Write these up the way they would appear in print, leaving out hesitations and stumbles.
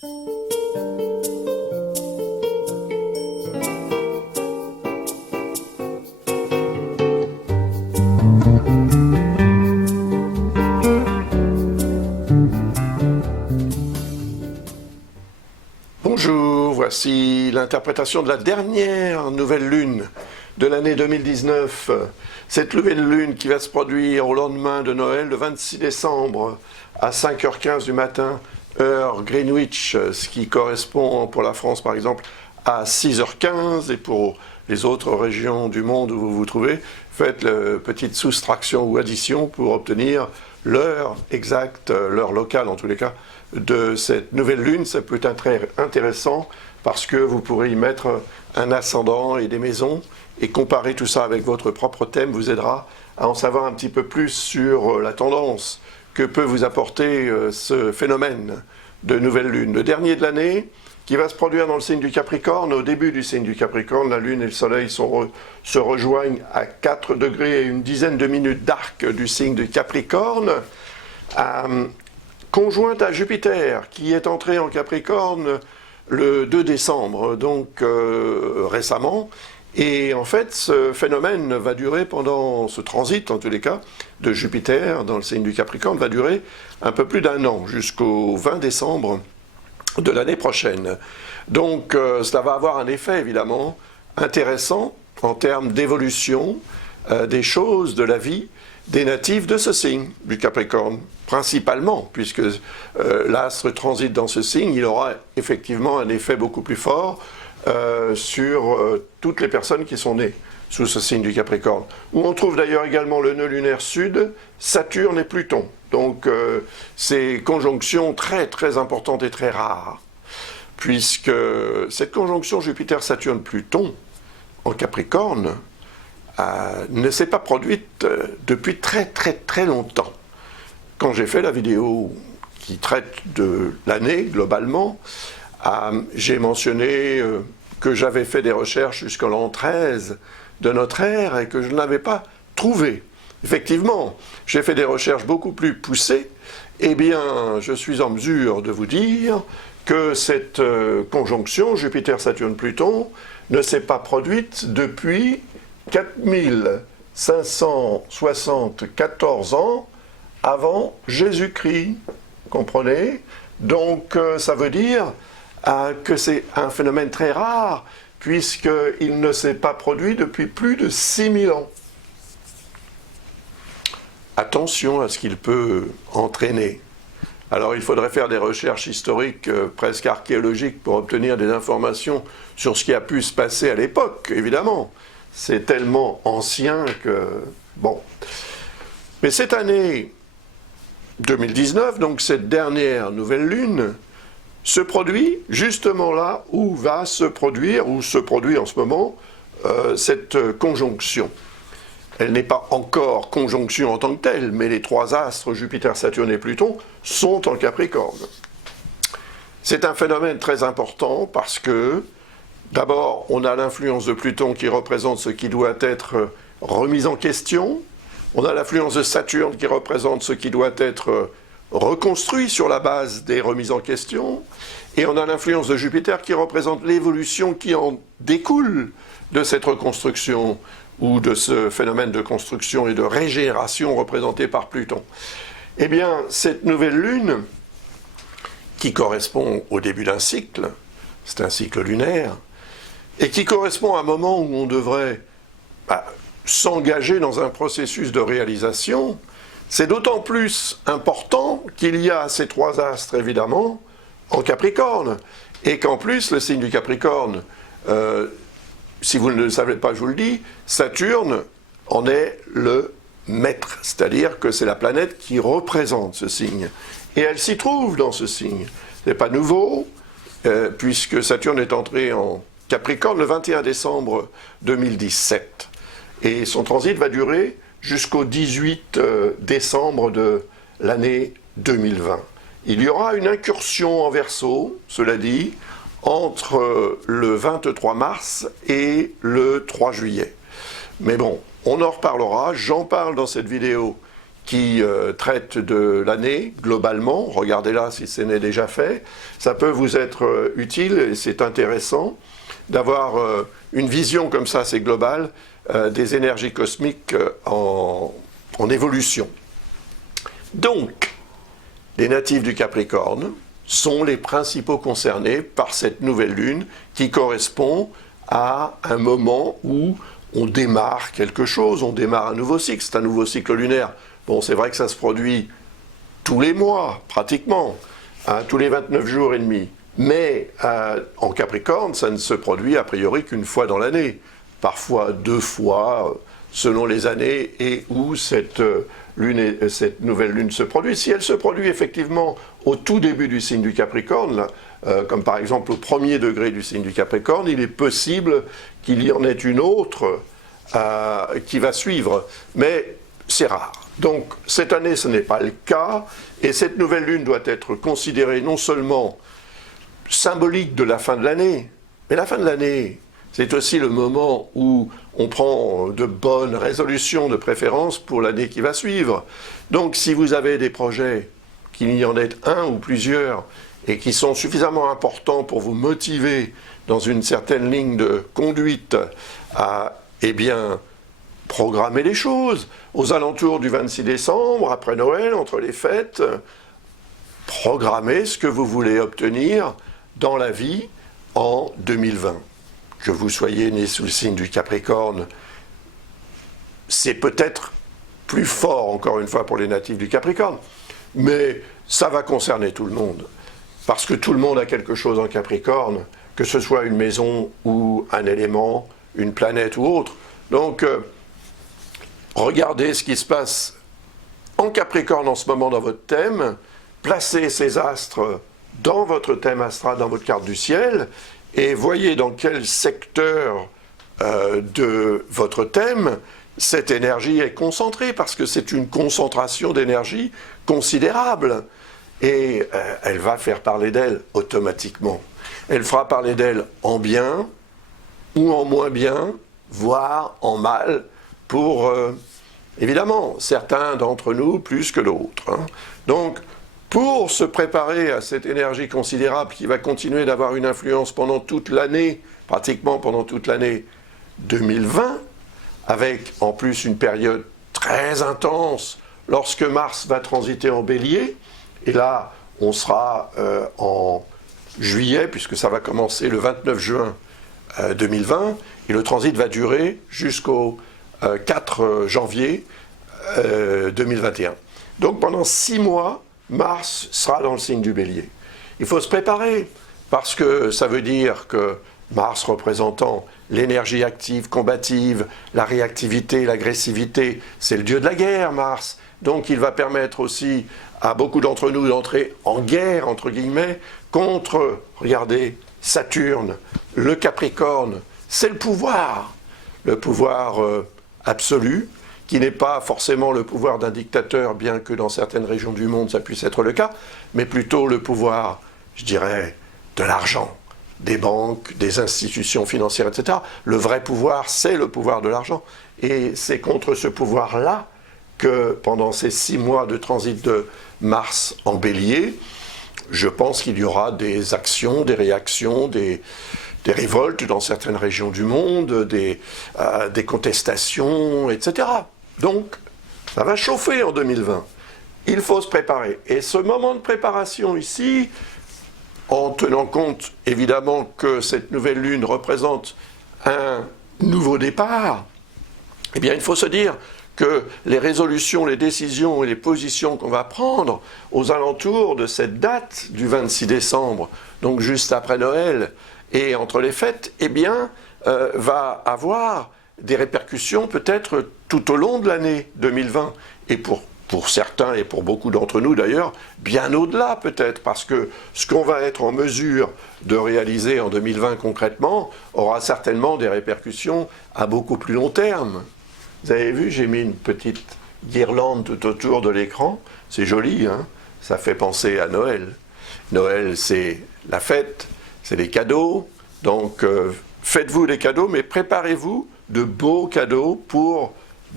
Bonjour, voici l'interprétation de la dernière nouvelle lune de l'année 2019. Cette nouvelle lune qui va se produire au lendemain de Noël, le 26 décembre, à 5h15 du matin, heure Greenwich, ce qui correspond pour la France par exemple à 6h15, et pour les autres régions du monde où vous vous trouvez, faites la petite soustraction ou addition pour obtenir l'heure exacte, l'heure locale en tous les cas, de cette nouvelle lune. Ça peut être très intéressant parce que vous pourrez y mettre un ascendant et des maisons, et comparer tout ça avec votre propre thème vous aidera à en savoir un petit peu plus sur la tendance que peut vous apporter ce phénomène de nouvelle lune. Le dernier de l'année, qui va se produire dans le signe du Capricorne. Au début du signe du Capricorne, la Lune et le Soleil se rejoignent à 4 degrés et une dizaine de minutes d'arc du signe du Capricorne, conjointe à Jupiter, qui est entré en Capricorne le 2 décembre, donc récemment. Et en fait, ce phénomène va durer pendant ce transit, en tous les cas, de Jupiter dans le signe du Capricorne, va durer un peu plus d'un an, jusqu'au 20 décembre de l'année prochaine. Donc cela va avoir un effet évidemment intéressant en termes d'évolution des choses, de la vie des natifs de ce signe du Capricorne, principalement, puisque l'astre transite dans ce signe, il aura effectivement un effet beaucoup plus fort sur toutes les personnes qui sont nées sous ce signe du Capricorne, où on trouve d'ailleurs également le nœud lunaire sud, Saturne et Pluton. Donc ces conjonctions très très importantes et très rares, puisque cette conjonction Jupiter-Saturne-Pluton en Capricorne ne s'est pas produite depuis très très très longtemps. Quand j'ai fait la vidéo qui traite de l'année globalement, j'ai mentionné que j'avais fait des recherches jusqu'à l'an 13 de notre ère et que je ne l'avais pas trouvé. Effectivement, j'ai fait des recherches beaucoup plus poussées. Eh bien, je suis en mesure de vous dire que cette conjonction Jupiter-Saturne-Pluton ne s'est pas produite depuis 4574 ans avant Jésus-Christ. Comprenez? Donc, ça veut dire que c'est un phénomène très rare, puisqu'il ne s'est pas produit depuis plus de 6000 ans. Attention à ce qu'il peut entraîner. Alors il faudrait faire des recherches historiques presque archéologiques pour obtenir des informations sur ce qui a pu se passer à l'époque, évidemment. C'est tellement ancien que... Bon. Mais cette année 2019, donc cette dernière nouvelle lune, se produit justement là où va se produire, ou se produit en ce moment, cette conjonction. Elle n'est pas encore conjonction en tant que telle, mais les trois astres, Jupiter, Saturne et Pluton, sont en Capricorne. C'est un phénomène très important parce que, d'abord, on a l'influence de Pluton qui représente ce qui doit être remis en question, on a l'influence de Saturne qui représente ce qui doit être reconstruit sur la base des remises en question, et on a l'influence de Jupiter qui représente l'évolution qui en découle de cette reconstruction, ou de ce phénomène de construction et de régénération représenté par Pluton. Eh bien, cette nouvelle lune, qui correspond au début d'un cycle, c'est un cycle lunaire, et qui correspond à un moment où on devrait s'engager dans un processus de réalisation, c'est d'autant plus important qu'il y a ces trois astres, évidemment, en Capricorne, et qu'en plus, le signe du Capricorne, si vous ne le savez pas, je vous le dis, Saturne en est le maître, c'est-à-dire que c'est la planète qui représente ce signe. Et elle s'y trouve dans ce signe. Ce n'est pas nouveau, puisque Saturne est entré en Capricorne le 21 décembre 2017. Et son transit va durer jusqu'au 18 décembre de l'année 2020. Il y aura une incursion en Verseau, cela dit, entre le 23 mars et le 3 juillet. Mais bon, on en reparlera, j'en parle dans cette vidéo qui traite de l'année globalement. Regardez là si ce n'est déjà fait. Ça peut vous être utile et c'est intéressant d'avoir une vision comme ça, c'est global, des énergies cosmiques en évolution. Donc, les natifs du Capricorne sont les principaux concernés par cette nouvelle lune qui correspond à un moment où on démarre quelque chose, on démarre un nouveau cycle, c'est un nouveau cycle lunaire. Bon, c'est vrai que ça se produit tous les mois, pratiquement, tous les 29 jours et demi. Mais en Capricorne, ça ne se produit a priori qu'une fois dans l'année, parfois 2 fois, selon les années et où cette nouvelle lune se produit. Si elle se produit effectivement au tout début du signe du Capricorne, comme par exemple au 1er degré du signe du Capricorne, il est possible qu'il y en ait une autre qui va suivre, mais c'est rare. Donc cette année ce n'est pas le cas, et cette nouvelle lune doit être considérée non seulement symbolique de la fin de l'année, mais la fin de l'année, c'est aussi le moment où on prend de bonnes résolutions de préférence pour l'année qui va suivre. Donc si vous avez des projets, qu'il y en ait un ou plusieurs, et qui sont suffisamment importants pour vous motiver dans une certaine ligne de conduite à, eh bien, programmer les choses. Aux alentours du 26 décembre, après Noël, entre les fêtes, programmez ce que vous voulez obtenir dans la vie en 2020. Que vous soyez né sous le signe du Capricorne, c'est peut-être plus fort, encore une fois, pour les natifs du Capricorne, mais ça va concerner tout le monde. Parce que tout le monde a quelque chose en Capricorne, que ce soit une maison ou un élément, une planète ou autre. Donc, regardez ce qui se passe en Capricorne en ce moment dans votre thème, placez ces astres dans votre thème astral, dans votre carte du ciel, et voyez dans quel secteur de votre thème cette énergie est concentrée, parce que c'est une concentration d'énergie considérable. Et elle va faire parler d'elle automatiquement. Elle fera parler d'elle en bien ou en moins bien, voire en mal, pour, évidemment, certains d'entre nous plus que d'autres. Hein. Donc, pour se préparer à cette énergie considérable qui va continuer d'avoir une influence pendant toute l'année, pratiquement pendant toute l'année 2020, avec en plus une période très intense lorsque Mars va transiter en Bélier, et là on sera en juillet, puisque ça va commencer le 29 juin 2020, et le transit va durer jusqu'au 4 janvier 2021. Donc pendant 6 mois, Mars sera dans le signe du Bélier. Il faut se préparer, parce que ça veut dire que Mars représentant l'énergie active, combative, la réactivité, l'agressivité, c'est le dieu de la guerre, Mars. Donc il va permettre aussi à beaucoup d'entre nous d'entrer en guerre, entre guillemets, contre, regardez, Saturne, le Capricorne, c'est le pouvoir absolu, qui n'est pas forcément le pouvoir d'un dictateur, bien que dans certaines régions du monde ça puisse être le cas, mais plutôt le pouvoir, je dirais, de l'argent, des banques, des institutions financières, etc. Le vrai pouvoir, c'est le pouvoir de l'argent. Et c'est contre ce pouvoir-là que pendant ces 6 mois de transit de Mars en Bélier, je pense qu'il y aura des actions, des réactions, des révoltes dans certaines régions du monde, des contestations, etc. Donc, ça va chauffer en 2020. Il faut se préparer. Et ce moment de préparation ici, en tenant compte évidemment que cette nouvelle lune représente un nouveau départ, eh bien il faut se dire que les résolutions, les décisions et les positions qu'on va prendre aux alentours de cette date du 26 décembre, donc juste après Noël et entre les fêtes, eh bien va avoir des répercussions peut-être tout au long de l'année 2020, et pour certains et pour beaucoup d'entre nous d'ailleurs, bien au-delà peut-être, parce que ce qu'on va être en mesure de réaliser en 2020 concrètement aura certainement des répercussions à beaucoup plus long terme. Vous avez vu, j'ai mis une petite guirlande tout autour de l'écran, c'est joli, hein, ça fait penser à Noël. Noël, c'est la fête, c'est les cadeaux, donc faites-vous des cadeaux, mais préparez-vous de beaux cadeaux pour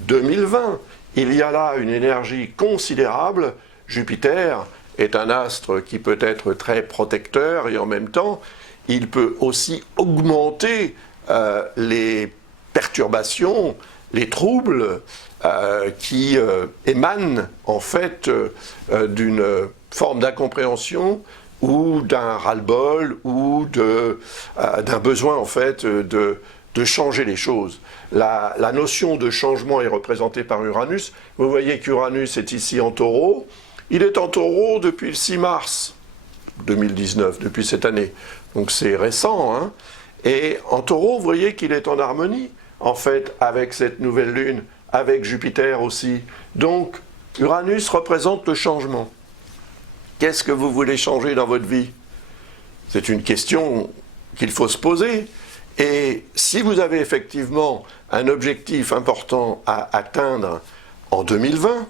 2020. il y a là une énergie considérable. Jupiter est un astre qui peut être très protecteur et en même temps, il peut aussi augmenter les perturbations, les troubles qui émanent en fait d'une forme d'incompréhension ou d'un ras-le-bol ou d'un besoin en fait de changer les choses. La notion de changement est représentée par Uranus. Vous voyez qu'Uranus est ici en Taureau. Il est en Taureau depuis le 6 mars 2019, depuis cette année. Donc c'est récent, hein. Et en Taureau, vous voyez qu'il est en harmonie, en fait, avec cette nouvelle lune, avec Jupiter aussi. Donc, Uranus représente le changement. Qu'est-ce que vous voulez changer dans votre vie? C'est une question qu'il faut se poser. Et si vous avez effectivement un objectif important à atteindre en 2020,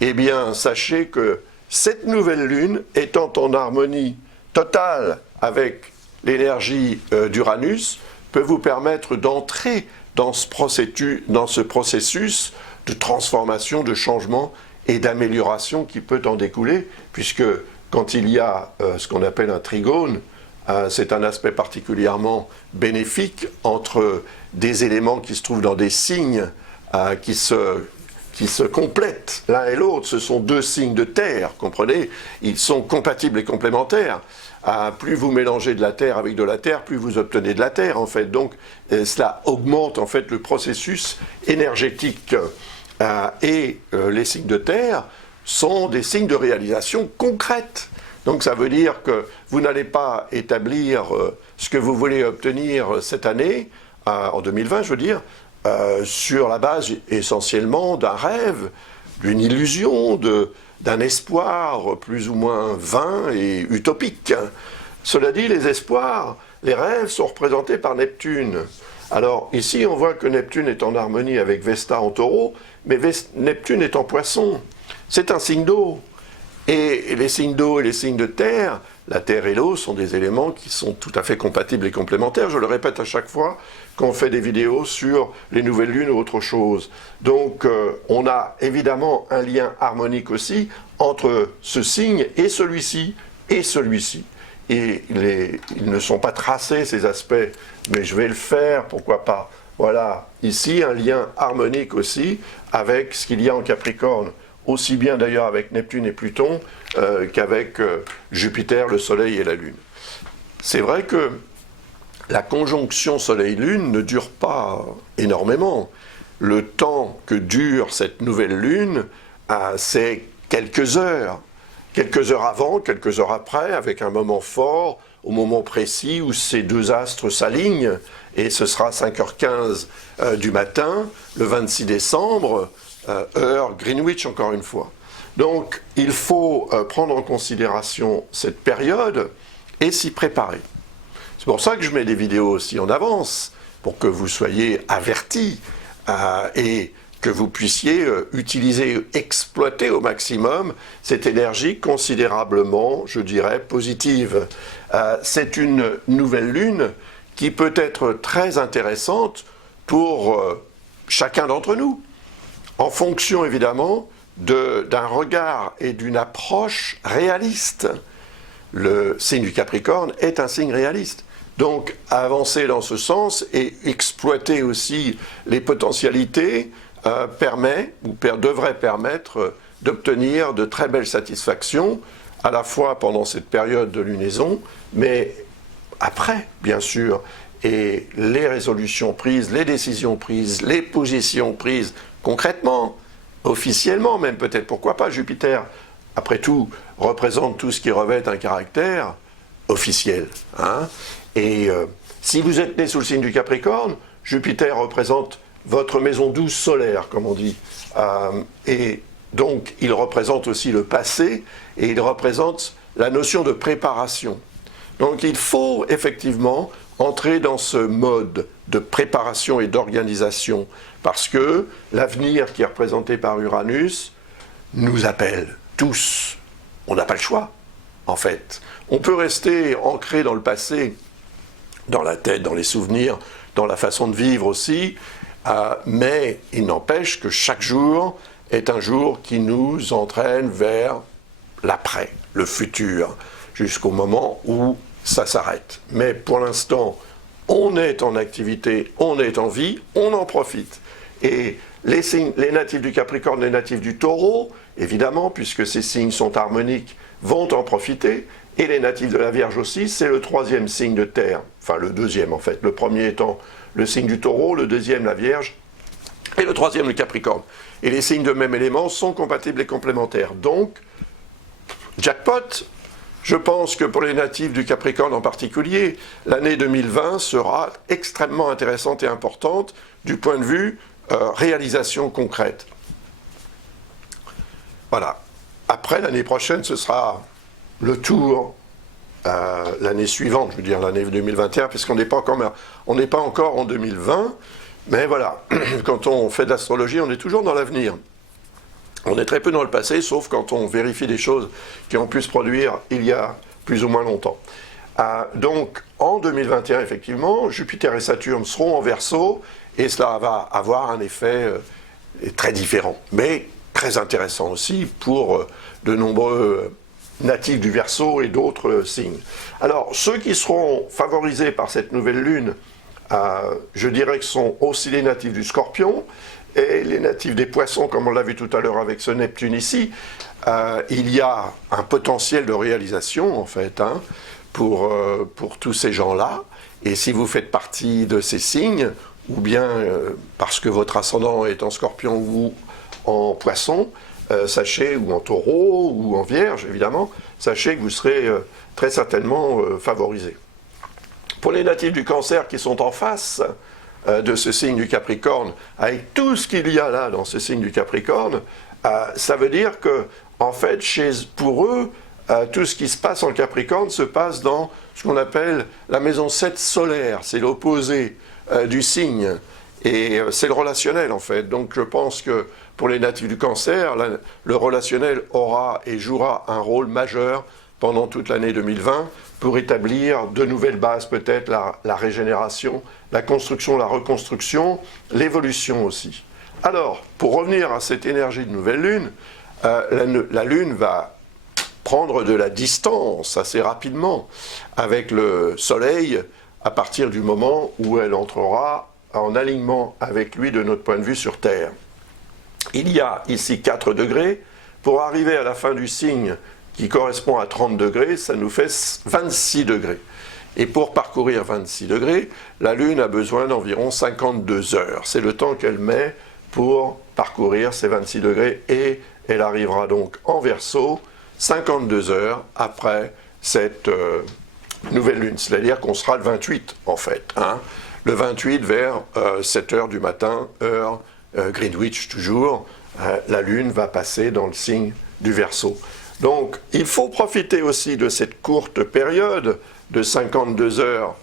eh bien, sachez que cette nouvelle lune, étant en harmonie totale avec l'énergie d'Uranus, peut vous permettre d'entrer dans ce processus de transformation, de changement et d'amélioration qui peut en découler, puisque quand il y a ce qu'on appelle un trigone, c'est un aspect particulièrement bénéfique entre des éléments qui se trouvent dans des signes qui se complètent l'un et l'autre. Ce sont deux signes de terre, comprenez? Ils sont compatibles et complémentaires. Plus vous mélangez de la terre avec de la terre, plus vous obtenez de la terre, en fait. Donc, cela augmente, en fait, le processus énergétique. Et les signes de terre sont des signes de réalisation concrète. Donc, ça veut dire que vous n'allez pas établir ce que vous voulez obtenir cette année, en 2020, je veux dire, sur la base essentiellement d'un rêve, d'une illusion, d'un espoir plus ou moins vain et utopique. Cela dit, les espoirs, les rêves sont représentés par Neptune. Alors ici, on voit que Neptune est en harmonie avec Vesta en Taureau, mais Neptune est en Poisson. C'est un signe d'eau. Et les signes d'eau et les signes de terre, la terre et l'eau sont des éléments qui sont tout à fait compatibles et complémentaires. Je le répète à chaque fois quand on fait des vidéos sur les nouvelles lunes ou autre chose. Donc on a évidemment un lien harmonique aussi entre ce signe et celui-ci et celui-ci. Et ils ne sont pas tracés ces aspects, mais je vais le faire, pourquoi pas. Voilà, ici un lien harmonique aussi avec ce qu'il y a en Capricorne. Aussi bien d'ailleurs avec Neptune et Pluton qu'avec Jupiter, le Soleil et la Lune. C'est vrai que la conjonction Soleil-Lune ne dure pas énormément. Le temps que dure cette nouvelle Lune, c'est quelques heures. Quelques heures avant, quelques heures après, avec un moment fort, au moment précis où ces deux astres s'alignent, et ce sera 5h15 du matin, le 26 décembre, heure Greenwich encore une fois. Donc il faut prendre en considération cette période et s'y préparer. C'est pour ça que je mets des vidéos aussi en avance, pour que vous soyez avertis et que vous puissiez utiliser, exploiter au maximum cette énergie considérablement, je dirais, positive. C'est une nouvelle lune qui peut être très intéressante pour chacun d'entre nous, en fonction évidemment d'un regard et d'une approche réaliste. Le signe du Capricorne est un signe réaliste. Donc avancer dans ce sens et exploiter aussi les potentialités devrait permettre d'obtenir de très belles satisfactions, à la fois pendant cette période de lunaison, mais après, bien sûr. Et les résolutions prises, les décisions prises, les positions prises concrètement, officiellement même peut-être, pourquoi pas, Jupiter, après tout, représente tout ce qui revêt un caractère officiel. Hein. Et si vous êtes né sous le signe du Capricorne, Jupiter représente votre maison douce solaire, comme on dit. Et donc, il représente aussi le passé, et il représente la notion de préparation. Donc, il faut effectivement entrer dans ce mode de préparation et d'organisation, parce que l'avenir qui est représenté par Uranus nous appelle tous. On n'a pas le choix, en fait. On peut rester ancré dans le passé, dans la tête, dans les souvenirs, dans la façon de vivre aussi, mais il n'empêche que chaque jour est un jour qui nous entraîne vers l'après, le futur, jusqu'au moment où ça s'arrête. Mais pour l'instant, on est en activité, on est en vie, on en profite. Et les natifs du Capricorne, les natifs du Taureau, évidemment, puisque ces signes sont harmoniques, vont en profiter. Et les natifs de la Vierge aussi, c'est le troisième signe de terre. Enfin, le deuxième en fait. Le premier étant le signe du Taureau, le deuxième la Vierge, et le troisième le Capricorne. Et les signes de même élément sont compatibles et complémentaires. Donc, jackpot. Je pense que pour les natifs du Capricorne en particulier, l'année 2020 sera extrêmement intéressante et importante du point de vue réalisation concrète. Voilà. Après, l'année prochaine, ce sera le tour, l'année suivante, je veux dire l'année 2021, puisqu'on n'est pas encore en 2020, mais voilà, quand on fait de l'astrologie, on est toujours dans l'avenir. On est très peu dans le passé, sauf quand on vérifie des choses qui ont pu se produire il y a plus ou moins longtemps. Donc, en 2021, effectivement, Jupiter et Saturne seront en Verseau, et cela va avoir un effet très différent, mais très intéressant aussi pour de nombreux natifs du Verseau et d'autres signes. Alors, ceux qui seront favorisés par cette nouvelle lune, je dirais que sont aussi les natifs du Scorpion, et les natifs des Poissons, comme on l'a vu tout à l'heure avec ce Neptune ici, il y a un potentiel de réalisation, en fait, pour tous ces gens-là. Et si vous faites partie de ces signes, ou bien parce que votre ascendant est en Scorpion ou en Poisson, sachez, ou en Taureau, ou en Vierge, évidemment, sachez que vous serez très certainement favorisés. Pour les natifs du Cancer qui sont en face de ce signe du Capricorne, avec tout ce qu'il y a là dans ce signe du Capricorne, ça veut dire que, en fait, pour eux, tout ce qui se passe en Capricorne se passe dans ce qu'on appelle la maison 7 solaire, c'est l'opposé du signe, et c'est le relationnel en fait. Donc je pense que pour les natifs du Cancer, le relationnel aura et jouera un rôle majeur pendant toute l'année 2020 pour établir de nouvelles bases, peut-être la régénération, la construction, la reconstruction, l'évolution aussi. Alors, pour revenir à cette énergie de nouvelle lune, la lune va prendre de la distance assez rapidement avec le soleil à partir du moment où elle entrera en alignement avec lui de notre point de vue sur Terre. Il y a ici 4 degrés. Pour arriver à la fin du signe qui correspond à 30 degrés, ça nous fait 26 degrés. Et pour parcourir 26 degrés, la Lune a besoin d'environ 52 heures. C'est le temps qu'elle met pour parcourir ces 26 degrés et elle arrivera donc en Verseau 52 heures après cette nouvelle Lune. C'est-à-dire qu'on sera le 28 en fait. Le 28 vers 7 heures du matin, heure Greenwich toujours, la Lune va passer dans le signe du Verseau. Donc, il faut profiter aussi de cette courte période de 52 heures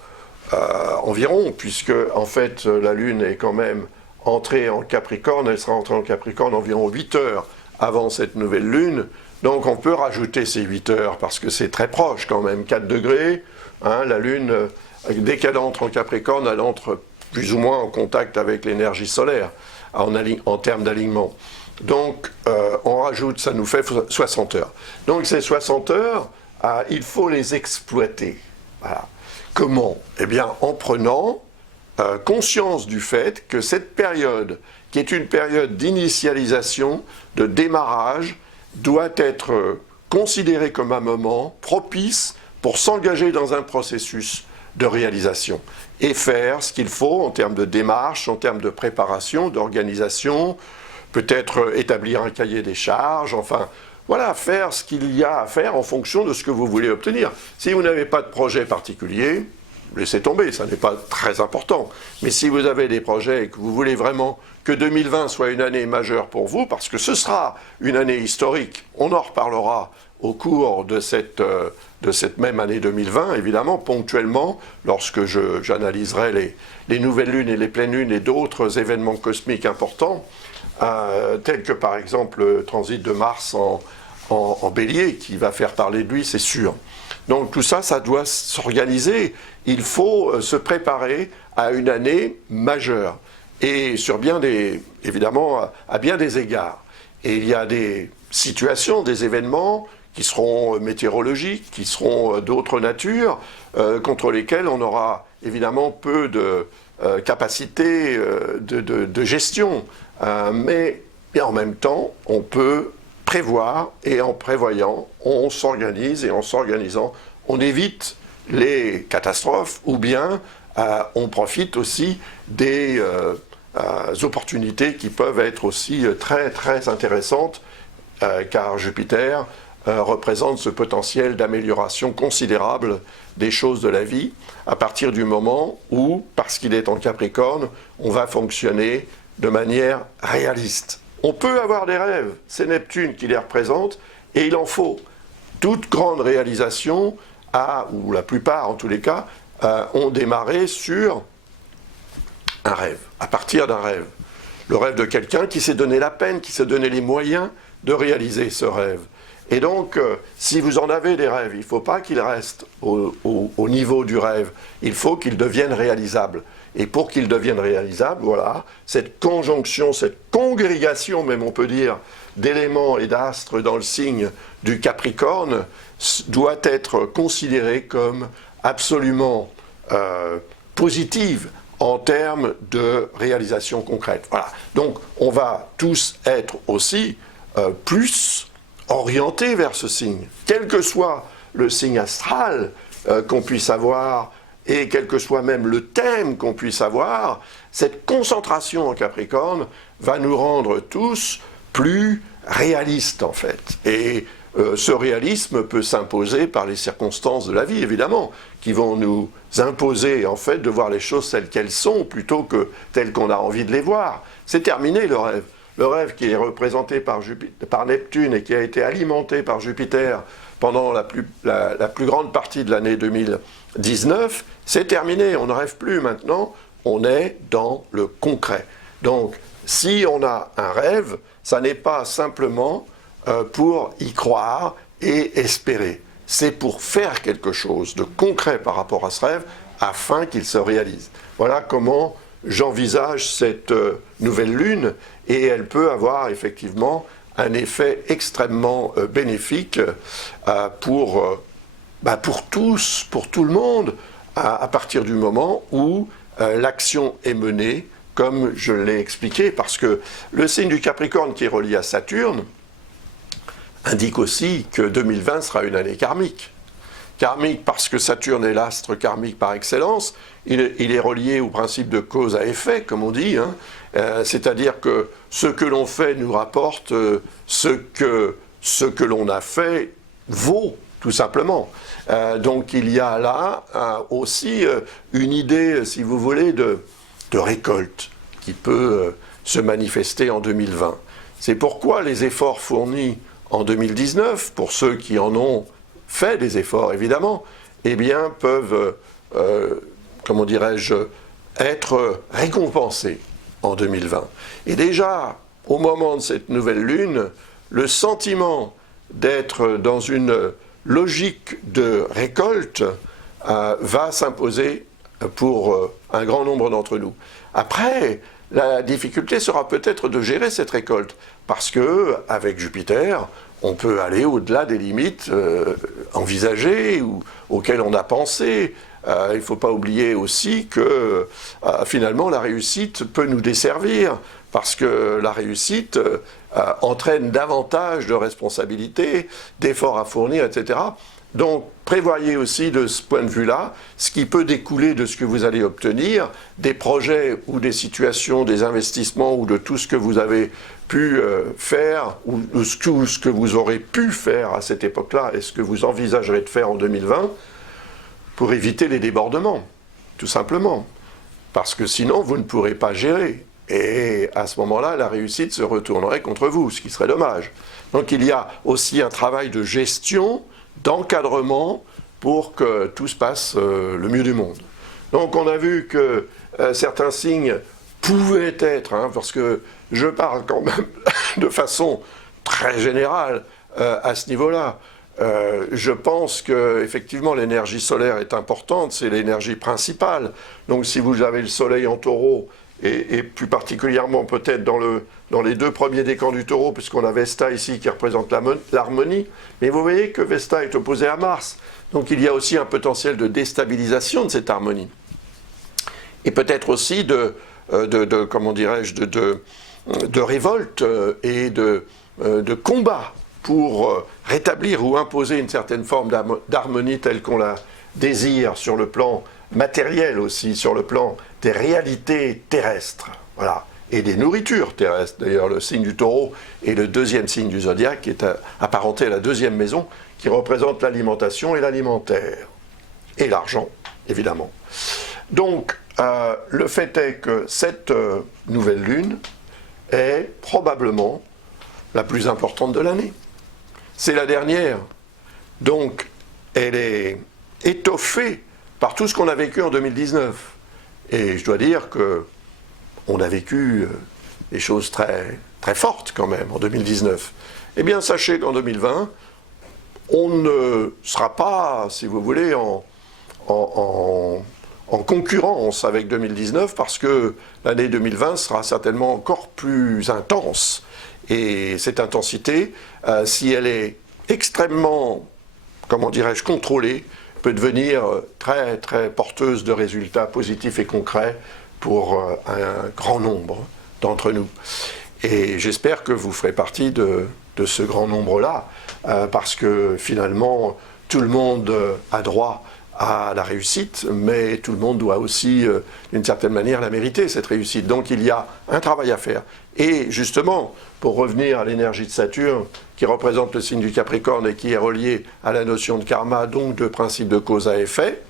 environ, puisque, en fait, la Lune est quand même entrée en Capricorne, elle sera entrée en Capricorne environ 8 heures avant cette nouvelle Lune. Donc, on peut rajouter ces 8 heures, parce que c'est très proche quand même, 4 degrés. La Lune, dès qu'elle entre en Capricorne, elle entre plus ou moins en contact avec l'énergie solaire, en termes d'alignement. Donc, on rajoute, ça nous fait 60 heures. Donc, ces 60 heures, il faut les exploiter. Voilà. Comment? Eh bien, en prenant conscience du fait que cette période, qui est une période d'initialisation, de démarrage, doit être considérée comme un moment propice pour s'engager dans un processus de réalisation et faire ce qu'il faut en termes de démarche, en termes de préparation, d'organisation, peut-être établir un cahier des charges, enfin, voilà, faire ce qu'il y a à faire en fonction de ce que vous voulez obtenir. Si vous n'avez pas de projet particulier, laissez tomber, ça n'est pas très important. Mais si vous avez des projets et que vous voulez vraiment que 2020 soit une année majeure pour vous, parce que ce sera une année historique, on en reparlera au cours de cette même année 2020, évidemment, ponctuellement, lorsque j'analyserai les nouvelles lunes et les pleines lunes et d'autres événements cosmiques importants, tels que par exemple le transit de Mars en Bélier, qui va faire parler de lui, c'est sûr. Donc tout ça, ça doit s'organiser. Il faut se préparer à une année majeure, et évidemment, à bien des égards. Et il y a des situations, des événements qui seront météorologiques, qui seront d'autres natures, contre lesquels on aura évidemment peu de capacité de gestion. Mais en même temps, on peut prévoir, et en prévoyant, on s'organise, et en s'organisant, on évite les catastrophes, ou bien on profite aussi des opportunités qui peuvent être aussi très très intéressantes, car Jupiter représente ce potentiel d'amélioration considérable des choses de la vie, à partir du moment où, parce qu'il est en Capricorne, on va fonctionner de manière réaliste. On peut avoir des rêves, c'est Neptune qui les représente, et il en faut. Toute grande réalisation ou la plupart en tous les cas, ont démarré sur un rêve, à partir d'un rêve. Le rêve de quelqu'un qui s'est donné la peine, qui s'est donné les moyens de réaliser ce rêve. Et donc, si vous en avez des rêves, il ne faut pas qu'ils restent au niveau du rêve, il faut qu'ils deviennent réalisables. Et pour qu'ils deviennent réalisables, voilà, cette conjonction, cette congrégation, même on peut dire, d'éléments et d'astres dans le signe du Capricorne, doit être considérée comme absolument positive en termes de réalisation concrète. Voilà. Donc, on va tous être aussi plus orientés vers ce signe, quel que soit le signe astral qu'on puisse avoir, et quel que soit même le thème qu'on puisse avoir, cette concentration en Capricorne va nous rendre tous plus réalistes en fait. Et ce réalisme peut s'imposer par les circonstances de la vie, évidemment, qui vont nous imposer en fait de voir les choses telles qu'elles sont plutôt que telles qu'on a envie de les voir. C'est terminé le rêve. Le rêve qui est représenté par Neptune et qui a été alimenté par Jupiter pendant la plus grande partie de l'année 2019, c'est terminé, on ne rêve plus maintenant, on est dans le concret. Donc, si on a un rêve, ça n'est pas simplement pour y croire et espérer. C'est pour faire quelque chose de concret par rapport à ce rêve afin qu'il se réalise. Voilà comment j'envisage cette nouvelle lune, et elle peut avoir effectivement un effet extrêmement bénéfique pour tous, pour tout le monde, à partir du moment où l'action est menée, comme je l'ai expliqué, parce que le signe du Capricorne qui est relié à Saturne indique aussi que 2020 sera une année karmique. Karmique parce que Saturne est l'astre karmique par excellence, il est relié au principe de cause à effet, comme on dit, hein. C'est-à-dire que ce que l'on fait nous rapporte ce que l'on a fait vaut, tout simplement. Donc il y a là aussi une idée, si vous voulez, de récolte qui peut se manifester en 2020. C'est pourquoi les efforts fournis en 2019, pour ceux qui en ont fait des efforts évidemment, eh bien peuvent, comment dirais-je, être récompensés en 2020. Et déjà, au moment de cette nouvelle lune, le sentiment d'être dans une logique de récolte va s'imposer pour un grand nombre d'entre nous. Après, la difficulté sera peut-être de gérer cette récolte, parce que avec Jupiter, on peut aller au-delà des limites envisagées ou auxquelles on a pensé. Il ne faut pas oublier aussi que finalement la réussite peut nous desservir, parce que la réussite entraîne davantage de responsabilités, d'efforts à fournir, etc. Donc prévoyez aussi de ce point de vue-là ce qui peut découler de ce que vous allez obtenir, des projets ou des situations, des investissements ou de tout ce que vous avez pu faire ou ce que vous aurez pu faire à cette époque-là et ce que vous envisagerez de faire en 2020 pour éviter les débordements, tout simplement. Parce que sinon, vous ne pourrez pas gérer. Et à ce moment-là, la réussite se retournerait contre vous, ce qui serait dommage. Donc il y a aussi un travail de gestion, d'encadrement, pour que tout se passe le mieux du monde. Donc on a vu que certains signes pouvaient être, parce que je parle quand même de façon très générale à ce niveau-là. Je pense qu'effectivement l'énergie solaire est importante, c'est l'énergie principale. Donc si vous avez le soleil en taureau et plus particulièrement peut-être dans les deux premiers décans du Taureau, puisqu'on a Vesta ici qui représente l'harmonie. Mais vous voyez que Vesta est opposé à Mars. Donc il y a aussi un potentiel de déstabilisation de cette harmonie. Et peut-être aussi comment dirais-je, de révolte et de combat pour rétablir ou imposer une certaine forme d'harmonie telle qu'on la désire sur le plan matériel aussi, sur le plan des réalités terrestres, voilà, et des nourritures terrestres. D'ailleurs, le signe du Taureau est le deuxième signe du zodiaque, qui est apparenté à la deuxième maison, qui représente l'alimentation et l'alimentaire, et l'argent, évidemment. Donc, le fait est que cette nouvelle lune est probablement la plus importante de l'année. C'est la dernière. Donc, elle est étoffée par tout ce qu'on a vécu en 2019. Et je dois dire qu'on a vécu des choses très, très fortes quand même en 2019. Eh bien, sachez qu'en 2020, on ne sera pas, si vous voulez, en concurrence avec 2019 parce que l'année 2020 sera certainement encore plus intense. Et cette intensité, si elle est extrêmement, comment dirais-je, contrôlée, peut devenir très, très porteuse de résultats positifs et concrets pour un grand nombre d'entre nous. Et j'espère que vous ferez partie de ce grand nombre-là, parce que finalement, tout le monde a droit à la réussite, mais tout le monde doit aussi, d'une certaine manière, la mériter, cette réussite. Donc il y a un travail à faire. Et justement, pour revenir à l'énergie de Saturne, qui représente le signe du Capricorne et qui est relié à la notion de karma, donc de principe de cause à effet,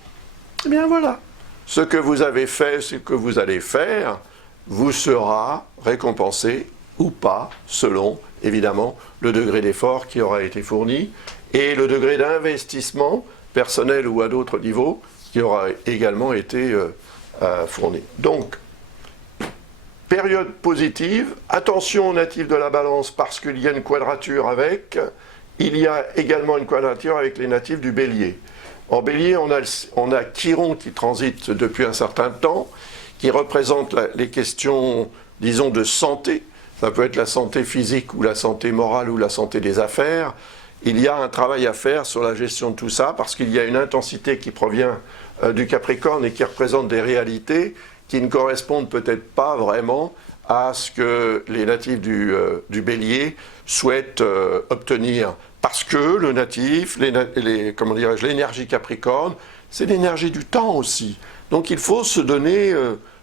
eh bien voilà, ce que vous avez fait, ce que vous allez faire, vous sera récompensé ou pas, selon, évidemment, le degré d'effort qui aura été fourni et le degré d'investissement personnel ou à d'autres niveaux qui aura également été fourni. Donc, période positive, attention aux natifs de la Balance parce qu'il y a une quadrature avec, il y a également une quadrature avec les natifs du Bélier. En Bélier, on a Chiron qui transite depuis un certain temps, qui représente les questions, disons, de santé. Ça peut être la santé physique ou la santé morale ou la santé des affaires. Il y a un travail à faire sur la gestion de tout ça parce qu'il y a une intensité qui provient du Capricorne et qui représente des réalités qui ne correspondent peut-être pas vraiment à ce que les natifs du Bélier souhaitent obtenir. Parce que le natif, comment dirais-je, l'énergie Capricorne, c'est l'énergie du temps aussi. Donc il faut se donner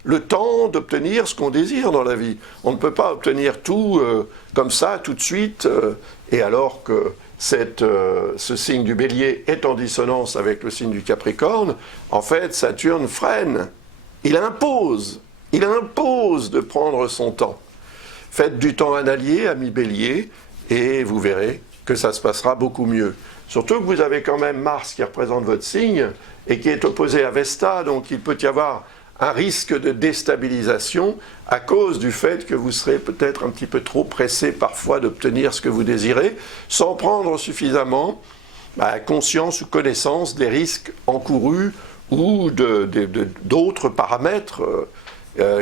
le temps d'obtenir ce qu'on désire dans la vie. On ne peut pas obtenir tout comme ça, tout de suite, et alors que ce signe du Bélier est en dissonance avec le signe du Capricorne, en fait, Saturne freine. Il impose de prendre son temps. Faites du temps un allié, ami Bélier, et vous verrez que ça se passera beaucoup mieux. Surtout que vous avez quand même Mars qui représente votre signe et qui est opposé à Vesta, donc il peut y avoir un risque de déstabilisation à cause du fait que vous serez peut-être un petit peu trop pressé parfois d'obtenir ce que vous désirez, sans prendre suffisamment conscience ou connaissance des risques encourus ou d'autres paramètres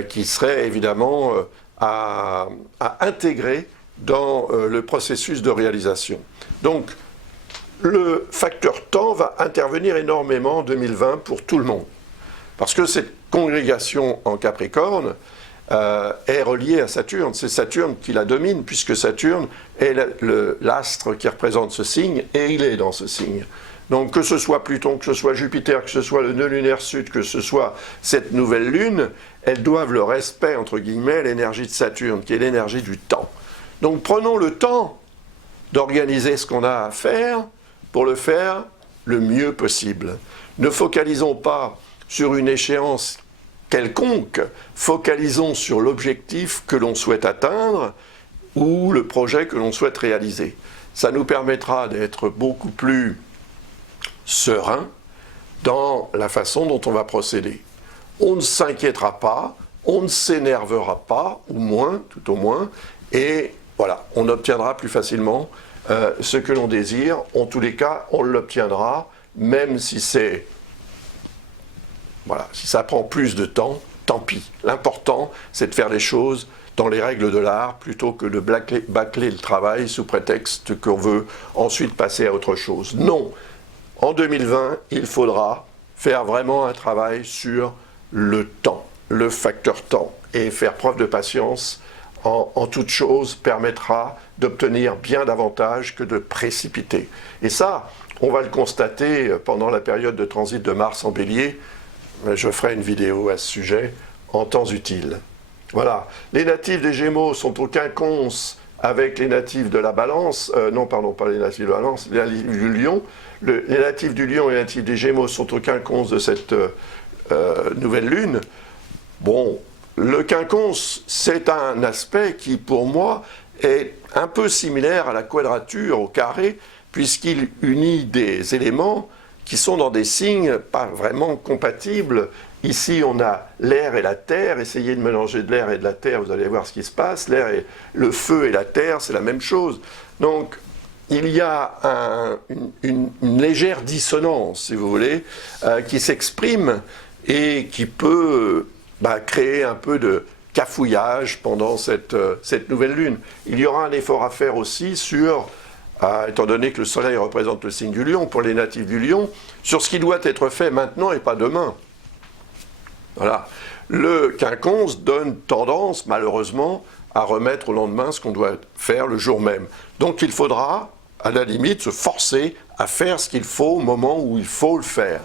qui seraient évidemment à intégrer dans le processus de réalisation. Donc, le facteur temps va intervenir énormément en 2020 pour tout le monde. Parce que cette congrégation en Capricorne est reliée à Saturne. C'est Saturne qui la domine, puisque Saturne est l'astre qui représente ce signe, et il est dans ce signe. Donc que ce soit Pluton, que ce soit Jupiter, que ce soit le nœud lunaire sud, que ce soit cette nouvelle lune, elles doivent le respect, entre guillemets, à l'énergie de Saturne, qui est l'énergie du temps. Donc prenons le temps d'organiser ce qu'on a à faire pour le faire le mieux possible. Ne focalisons pas sur une échéance quelconque, focalisons sur l'objectif que l'on souhaite atteindre ou le projet que l'on souhaite réaliser. Ça nous permettra d'être beaucoup plus serein dans la façon dont on va procéder. On ne s'inquiétera pas, on ne s'énervera pas, ou moins, tout au moins, et voilà, on obtiendra plus facilement ce que l'on désire. En tous les cas, on l'obtiendra, même si si ça prend plus de temps, tant pis. L'important, c'est de faire les choses dans les règles de l'art plutôt que de bâcler le travail sous prétexte qu'on veut ensuite passer à autre chose. Non, en 2020, il faudra faire vraiment un travail sur le temps, le facteur temps, et faire preuve de patience en toute chose permettra d'obtenir bien davantage que de précipiter. Et ça, on va le constater pendant la période de transit de Mars en Bélier. Je ferai une vidéo à ce sujet en temps utile. Voilà, les natifs des Gémeaux sont au quinconce avec les natifs de la Balance, non pardon, pas les natifs de la Balance, les natifs du Lion. Les natifs du Lion et les natifs des Gémeaux sont au quinconce de cette nouvelle lune. Bon, le quinconce, c'est un aspect qui, pour moi, est un peu similaire à la quadrature, au carré, puisqu'il unit des éléments qui sont dans des signes pas vraiment compatibles. Ici, on a l'air et la terre. Essayez de mélanger de l'air et de la terre, vous allez voir ce qui se passe. Le feu et la terre, c'est la même chose. Donc, il y a une légère dissonance, si vous voulez, qui s'exprime et qui peut créer un peu de cafouillage pendant cette nouvelle lune. Il y aura un effort à faire aussi sur, étant donné que le soleil représente le signe du lion, pour les natifs du lion, sur ce qui doit être fait maintenant et pas demain. Voilà. Le quinconce donne tendance, malheureusement, à remettre au lendemain ce qu'on doit faire le jour même. Donc il faudra, à la limite, se forcer à faire ce qu'il faut au moment où il faut le faire.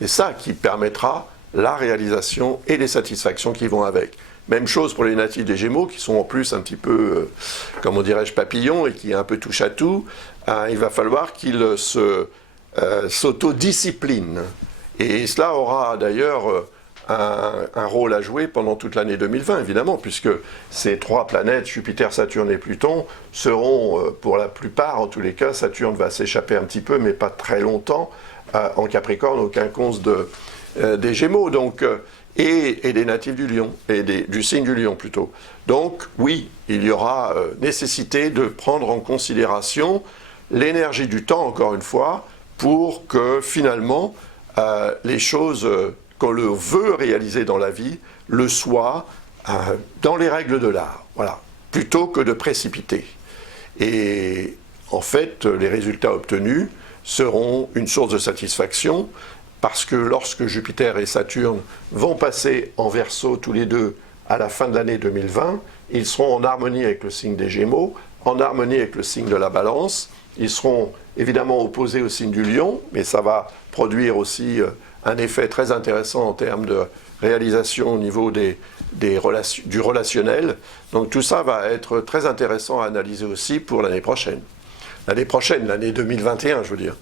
C'est ça qui permettra la réalisation et les satisfactions qui vont avec. Même chose pour les natifs des Gémeaux, qui sont en plus un petit peu, comment dirais-je, papillons et qui est un peu touche à tout. Il va falloir qu'ils s'autodisciplinent. Et cela aura d'ailleurs un rôle à jouer pendant toute l'année 2020, évidemment, puisque ces trois planètes, Jupiter, Saturne et Pluton, seront, pour la plupart, en tous les cas, Saturne va s'échapper un petit peu, mais pas très longtemps, en Capricorne, au quinconce des Gémeaux, donc, et des natifs du Lion, et du signe du Lion plutôt. Donc, oui, il y aura nécessité de prendre en considération l'énergie du temps, encore une fois, pour que finalement, les choses qu'on le veut réaliser dans la vie, le soit dans les règles de l'art, voilà, plutôt que de précipiter. Et en fait, les résultats obtenus seront une source de satisfaction, parce que lorsque Jupiter et Saturne vont passer en Verseau tous les deux à la fin de l'année 2020, ils seront en harmonie avec le signe des Gémeaux, en harmonie avec le signe de la Balance, ils seront évidemment opposés au signe du Lion, mais ça va produire aussi un effet très intéressant en termes de réalisation au niveau du relationnel. Donc tout ça va être très intéressant à analyser aussi pour l'année prochaine. L'année prochaine, l'année 2021, je veux dire.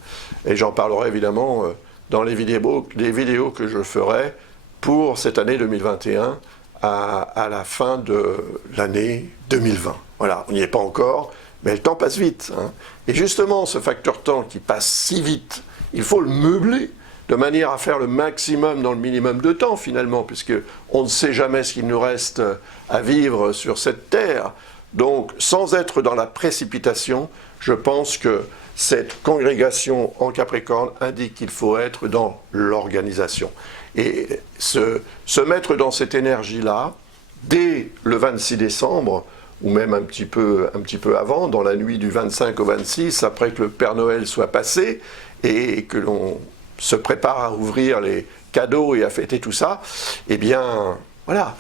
Et j'en parlerai évidemment dans les vidéos que je ferai pour cette année 2021 à la fin de l'année 2020. Voilà, on n'y est pas encore, mais le temps passe vite. Hein. Et justement, ce facteur temps qui passe si vite, il faut le meubler de manière à faire le maximum dans le minimum de temps finalement, puisqu'on ne sait jamais ce qu'il nous reste à vivre sur cette terre. Donc, sans être dans la précipitation, je pense que cette congrégation en Capricorne indique qu'il faut être dans l'organisation. Et se mettre dans cette énergie-là, dès le 26 décembre, ou même un petit peu avant, dans la nuit du 25 au 26, après que le Père Noël soit passé, et que l'on se prépare à ouvrir les cadeaux et à fêter tout ça, eh bien, voilà,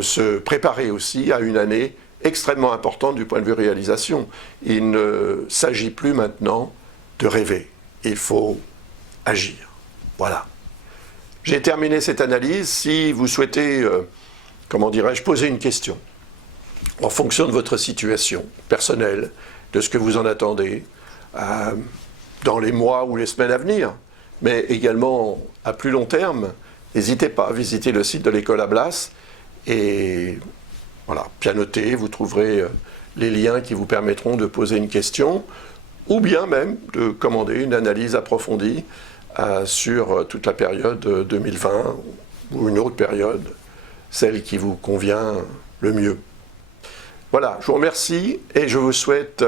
se préparer aussi à une année extrêmement importante du point de vue réalisation. Il ne s'agit plus maintenant de rêver, il faut agir. Voilà. J'ai terminé cette analyse. Si vous souhaitez, comment dirais-je, poser une question, en fonction de votre situation personnelle, de ce que vous en attendez, dans les mois ou les semaines à venir, mais également à plus long terme, n'hésitez pas à visiter le site de l'école Ablas et voilà, pianotez, vous trouverez les liens qui vous permettront de poser une question ou bien même de commander une analyse approfondie sur toute la période 2020 ou une autre période, celle qui vous convient le mieux. Voilà, je vous remercie et je vous souhaite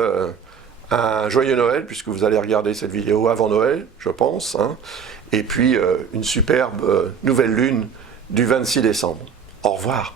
un joyeux Noël, puisque vous allez regarder cette vidéo avant Noël, je pense, hein, et puis une superbe nouvelle lune du 26 décembre. Au revoir. Au revoir.